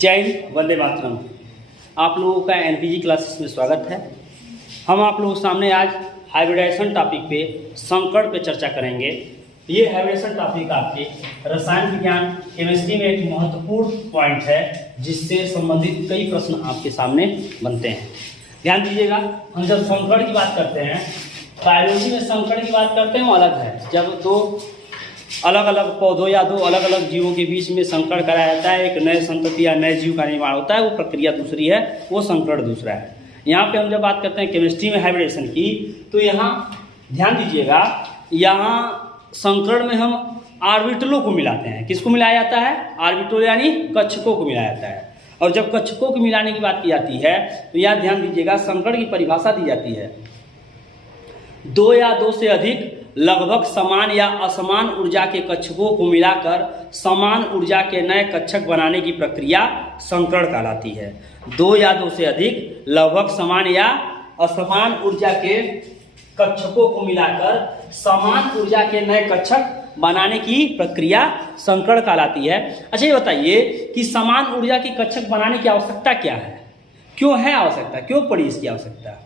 जय हिंद, वंदे मातरम। आप लोगों का एनपीजी क्लासेस में स्वागत है। हम आप लोगों के सामने आज हाइब्रिडाइजेशन टॉपिक पे संकड़ पे चर्चा करेंगे। ये हाइब्रिडाइजेशन टॉपिक आपके रसायन विज्ञान केमिस्ट्री में एक महत्वपूर्ण पॉइंट है, जिससे संबंधित कई प्रश्न आपके सामने बनते हैं। ध्यान दीजिएगा, हम जब संकड़ की बात करते हैं, बायोलॉजी में संकड़ की बात करते हैं वो अलग है। जब दो अलग अलग पौधों या दो अलग अलग जीवों के बीच में संकड़ कराया जाता है, एक नए संतति या नए जीव का निर्माण होता है, वो प्रक्रिया दूसरी है, वो संकड़ दूसरा है। यहाँ पे हम जब बात करते हैं केमिस्ट्री में हाइब्रिडेशन की, तो यहाँ ध्यान दीजिएगा, यहाँ संकड़ में हम ऑर्बिटलों को मिलाते हैं। किसको मिलाया जाता है? ऑर्बिटल यानी कक्षकों को मिलाया जाता है। और जब कक्षकों को मिलाने की बात की जाती है, तो यहाँ ध्यान दीजिएगा, संकड़ की परिभाषा दी जाती है, दो या दो से अधिक लगभग समान या असमान ऊर्जा के कक्षकों को मिलाकर समान ऊर्जा के नए कक्षक बनाने की प्रक्रिया संकड़ कहलाती है। दो या दो से अधिक लगभग समान या असमान ऊर्जा के कक्षकों को मिलाकर समान ऊर्जा के नए कक्षक बनाने की प्रक्रिया संकड़ कहलाती है। अच्छा, ये बताइए कि समान ऊर्जा के कक्षक बनाने की आवश्यकता क्या है? क्यों है आवश्यकता? क्यों पड़ी इसकी आवश्यकता?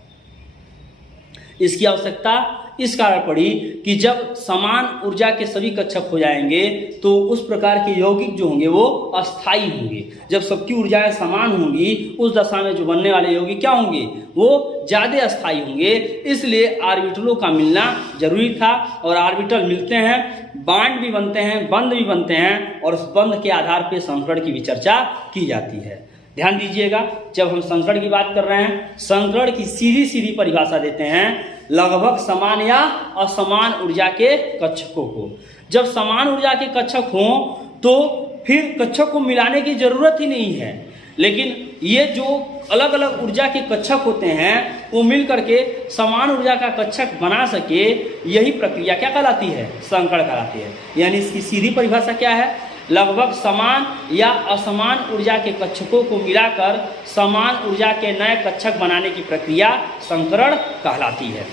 इसकी आवश्यकता इस कारण पड़ी कि जब समान ऊर्जा के सभी कक्षक हो जाएंगे, तो उस प्रकार के यौगिक जो होंगे वो अस्थायी होंगे। जब सबकी ऊर्जाएं समान होंगी, उस दशा में जो बनने वाले यौगिक क्या होंगे? वो ज़्यादा अस्थायी होंगे। इसलिए ऑर्बिटलों का मिलना जरूरी था, और ऑर्बिटल मिलते हैं, बांड भी बनते हैं, बंध भी बनते हैं, और उस बंध के आधार पर संकड़ की भी चर्चा की जाती है। ध्यान दीजिएगा, जब हम संकड़ की बात कर रहे हैं, संकड़ की सीधी सीधी परिभाषा देते हैं, लगभग समान या असमान ऊर्जा के कक्षकों को। जब समान ऊर्जा के कक्षक हों, तो फिर कक्षक को मिलाने की जरूरत ही नहीं है। लेकिन ये जो अलग अलग ऊर्जा के कक्षक होते हैं, वो मिल करके समान ऊर्जा का कक्षक बना सके, यही प्रक्रिया क्या कहलाती है? संकड़ कहलाती है। यानी इसकी सीधी परिभाषा क्या है? लगभग समान या असमान ऊर्जा के कक्षकों को मिलाकर समान ऊर्जा के नए कक्षक बनाने की प्रक्रिया संकरण कहलाती है।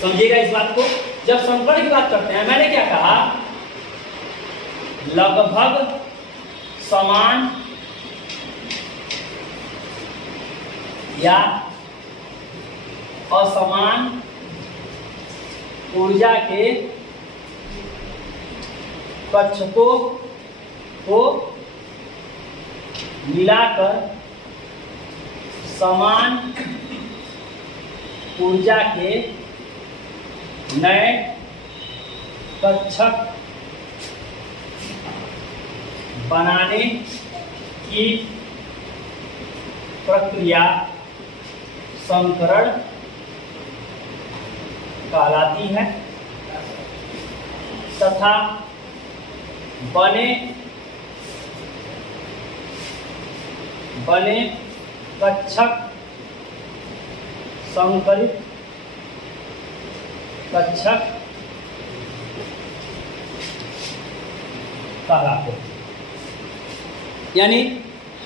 समझिएगा इस बात को। जब संकरण की बात करते हैं, मैंने क्या कहा? लगभग समान या असमान ऊर्जा के कक्षकों को मिलाकर समान ऊर्जा के नए कक्षक बनाने की प्रक्रिया संकरण कहलाती है, तथा बने कक्षक संकरित कक्षक कहलाते हैं। यानी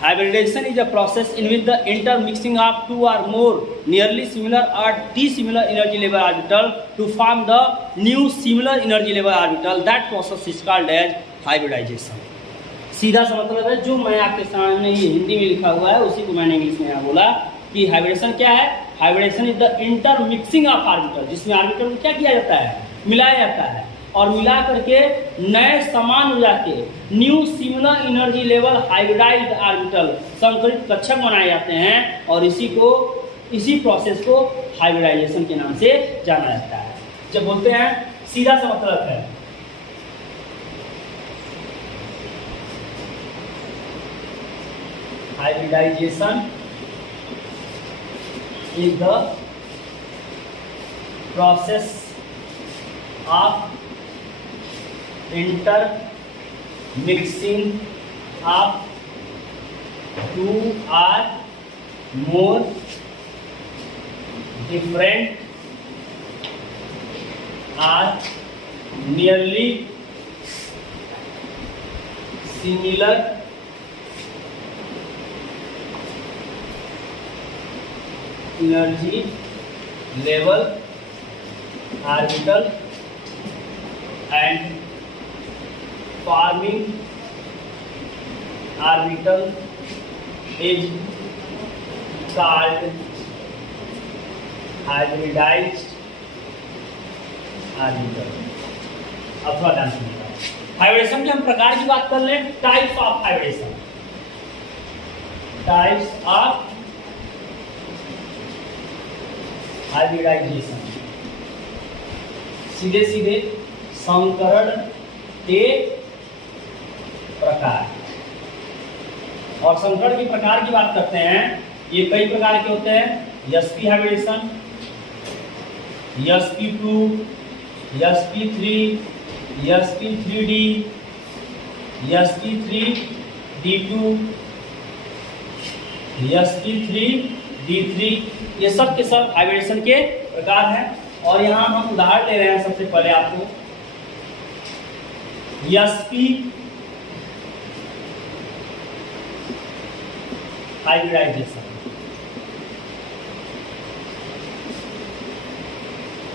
hybridisation is a process in which the intermixing of two or more nearly similar or dissimilar energy level orbital to form the new similar energy level orbital. That process is called as hybridisation. सीधा सा मतलब है, जो मैं आपके सामने ये हिंदी में लिखा हुआ है, उसी को मैंने इंग्लिश में यहाँ बोला कि हाइब्रिडेशन क्या है? Hybridisation is the intermixing of orbital, जिसमें ऑर्बिटल को क्या किया जाता है? मिलाया जाता है, और मिला करके नए समान ऊर्जा के new similar energy level hybridised orbital संकरित कक्षक बनाए जाते हैं, और इसी प्रोसेस को हाइब्रिडाइजेशन के नाम से जाना जाता है। जब बोलते हैं, सीधा सा मतलब है, hybridisation is the process of intermixing of two or more different or nearly similar energy level orbital and forming orbital is called hybridised orbital अथवा डायनेमिक। हाइब्रिडेशन के हम प्रकार की बात कर लें, types of hybridisation, types of hybridisation, सीधे सीधे संकरण के प्रकार। और संकरण के प्रकार की बात करते हैं, ये कई प्रकार के होते हैं। sp hybridisation, sp2, sp3, sp3d, sp3d2, sp3d3, ये सब के सब हाइब्रिडेशन के प्रकार हैं। और यहाँ हम उदाहरण ले रहे हैं सबसे पहले आपको sp हाइब्रिडाइजेशन।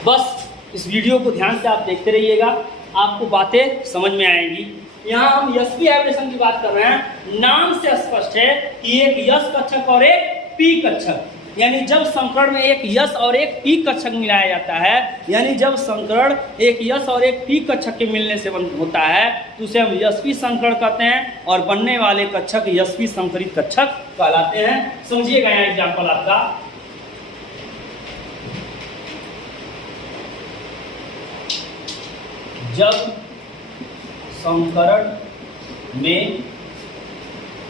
बस इस वीडियो को ध्यान से आप देखते रहिएगा, आपको बातें समझ में आएंगी। यहाँ हम sp हाइब्रिडेशन की बात कर रहे हैं। नाम से स्पष्ट है कि एक s कक्षक और एक p कक्षक, यानी जब संकरण में एक s और एक p कक्षक मिलाया जाता है, यानी जब संकरण एक s और एक p कक्षक के मिलने से होता है तो उसे हम sp संकरण कहते हैं, और बनने वाले कक्षक sp संकरित कक्षक कहलाते हैं। समझिएगा यहाँ एग्जाम्पल आपका, जब संकरण में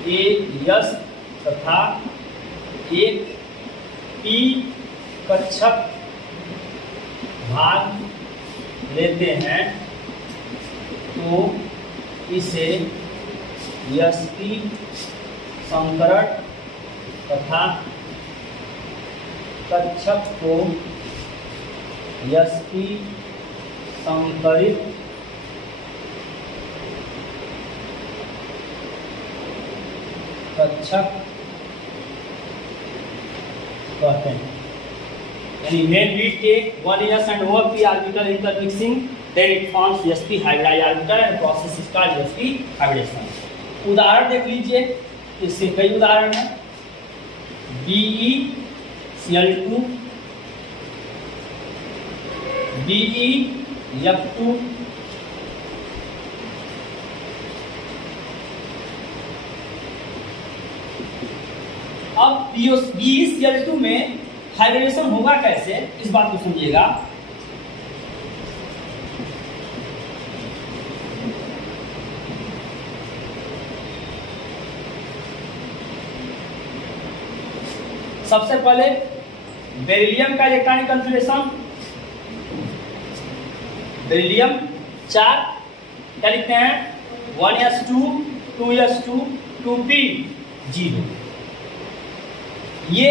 एक s तथा एक p कक्षक भाग लेते हैं तो इसे sp संकरण तथा कक्षक को sp संकरित कक्षक कहते हैं। यानी when we take one s and one p orbital intermixing, then it forms sp hybridized orbital and process is called sp hybridization। उदाहरण देख लीजिए, इससे कई उदाहरण हैं। BeCl2, BeF2, अब BeCl2 में हाइब्रिडेशन होगा कैसे, इस बात को समझिएगा। सबसे पहले बेरिलियम का इलेक्ट्रॉनिक कॉन्फ़िगरेशन, बेरिलियम 4 क्या लिखते हैं, 1s2, 2s2, 2p0। ये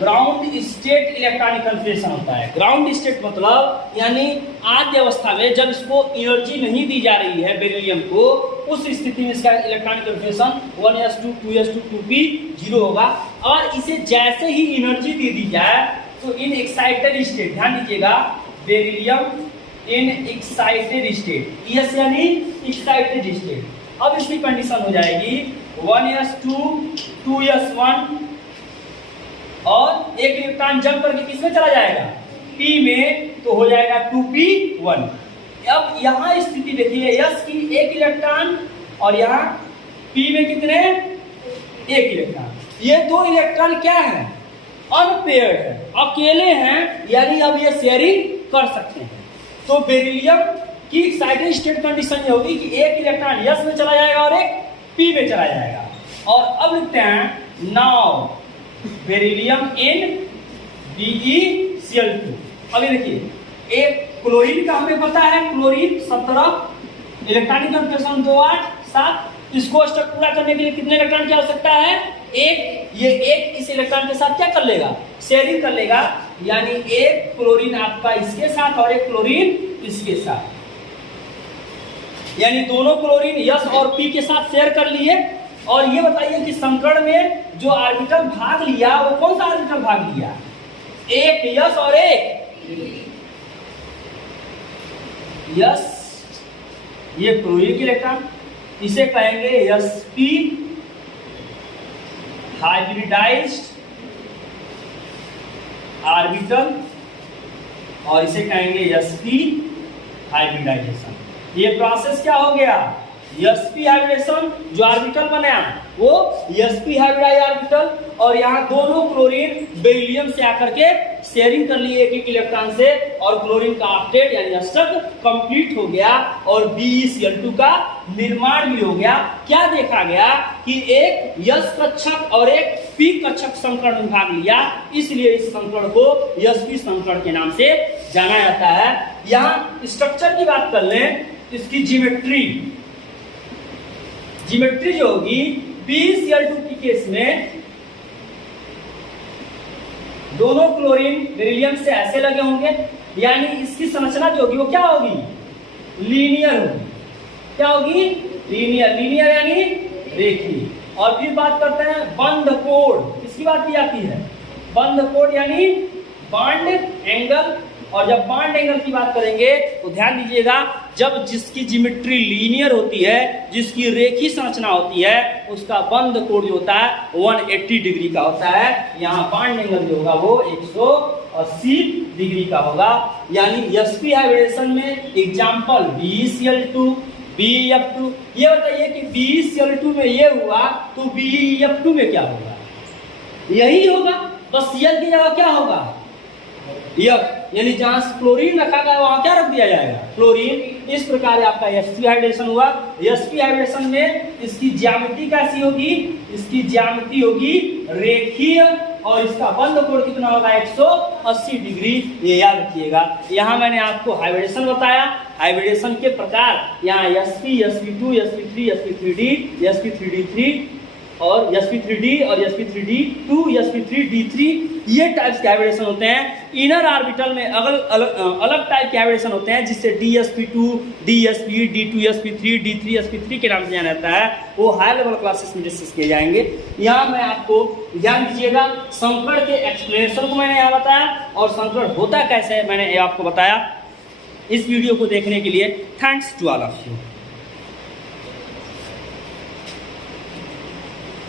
ग्राउंड स्टेट इलेक्ट्रॉनिक कॉन्फ़िगरेशन होता है। ग्राउंड स्टेट मतलब यानी आद्य अवस्था में जब इसको एनर्जी नहीं दी जा रही है बेरिलियम को, उस स्थिति में इसका electronic configuration 1s2, 2s2, 2p0 होगा। और इसे जैसे ही एनर्जी दे दी जाए तो इन एक्साइटेड स्टेट, ध्यान दीजिएगा, beryllium in excited state, yes यानी एक्साइटेड स्टेट। अब इसकी कंडीशन हो जाएगी 1s2, 2s1 और एक इलेक्ट्रॉन जंप करके किसमें चला जाएगा, p में, तो हो जाएगा 2p1। अब यहाँ स्थिति देखिए, s की एक इलेक्ट्रॉन और यहाँ p में कितने, एक इलेक्ट्रॉन। ये दो इलेक्ट्रॉन क्या है, अनपेयर्ड है, अकेले हैं, यानी अब ये शेयरिंग कर सकते हैं। तो बेरिलियम की एक्साइटेड स्टेट कंडीशन ये होगी कि एक इलेक्ट्रॉन s में चला जाएगा और एक p में चला जाएगा। और अब लिखते हैं नाउ बेरिलियम इन BeCl2। अभी देखिए, एक क्लोरीन का हमें पता है, क्लोरीन 17 इलेक्ट्रॉनिक कॉन्फ़िगरेशन 2 8 7। इसको स्टक पूरा करने के लिए कितने इलेक्ट्रॉन की आवश्यकता है, एक। ये एक इस इलेक्ट्रॉन के साथ क्या कर लेगा, शेयरिंग कर लेगा, यानी एक क्लोरीन आपका इसके साथ और एक क्लोरीन इसके साथ, यानी दोनों क्लोरीन S और P के साथ शेयर कर लिए। और ये बताइए कि संकरण में जो ऑर्बिटल भाग लिया वो कौन सा ऑर्बिटल भाग लिया, एक S और एक S, ये क्लोरीन की इलेक्ट्रॉन, इसे कहेंगे sp हाइब्रिडाइज्ड ऑर्बिटल और इसे कहेंगे sp हाइब्रिडाइजेशन। ये प्रोसेस क्या हो गया? sp हाइब्रिडेशन, जो ऑर्बिटल बना वो sp हाइब्रिडाइज ऑर्बिटल, और यहाँ दोनों क्लोरीन बेरिलियम से आकर के शेयरिंग कर लिए एक इलेक्ट्रॉन से, और क्लोरीन का ऑक्टेट यानी अष्टक कंप्लीट हो गया और BeCl2 का निर्माण भी हो गया। क्या देखा गया कि एक S कक्षक और एक P कक्षक संकरण में भाग लिया, इसलिए इस संकरण को sp संकरण के नाम से जाना जाता है। यहाँ स्ट्रक्चर की बात कर लें, इसकी ज्योमेट्री जो होगी BeCl2 की केस में दोनों क्लोरीन बेरिलियम से ऐसे लगे होंगे, यानी इसकी संरचना जो होगी वो क्या होगी? लीनियर होगी। क्या होगी? लीनियर यानी रेखीय। और फिर बात करते हैं बंध कोण, किसकी बात की जाती है? बंध कोण यानी बॉन्ड एंगल। और जब बॉन्ड एंगल की बात करेंगे तो ध्यान दीजिएगा, जब जिसकी ज्योमेट्री लीनियर होती है, जिसकी रेखीय संरचना होती है, उसका बंध कोण जो होता है 180 डिग्री का होता है। यहाँ बॉन्ड एंगल जो होगा वो 180 डिग्री का होगा। यानी sp हाइब्रिडेशन में एग्जाम्पल BeCl2, BeF2। ये बताइए कि BeCl2 में ये हुआ तो BeF2 में क्या होगा? यही होगा, बस Cl की जगह क्या होगा? F, यानी जहां क्लोरीन रखा गया वहां क्या रख दिया जाएगा? क्लोरीन। इस प्रकार आपका sp हाइब्रिडेशन हुआ। sp हाइब्रिडेशन में इसकी ज्यामिति कैसी होगी? इसकी ज्यामिति होगी रेखीय, और इसका बंध कोण कितना होगा? 180 डिग्री। ये याद रखिएगा। यहाँ मैंने आपको हाइब्रिडेशन बताया, हाइब्रिडेशन के प्रकार यहाँ sp, sp2, sp3, sp3d, sp3d3 और sp3d और sp3d2, sp3d3, ये टाइप्स के हाइब्रिडेशन होते हैं। इनर ऑर्बिटल में अलग टाइप के हाइब्रिडेशन होते हैं, जिससे dsp2, dsp, d2, sp3, d3, sp3 के नाम से जाना जाता है। वो हाई लेवल क्लासेस में डिस्कस किए जाएंगे। यहाँ मैं आपको ध्यान दीजिएगा, संकरण के एक्सप्लेनेशन को मैंने यहाँ बताया, और संकरण होता कैसे है मैंने आपको बताया। इस वीडियो को देखने के लिए thanks to all of you.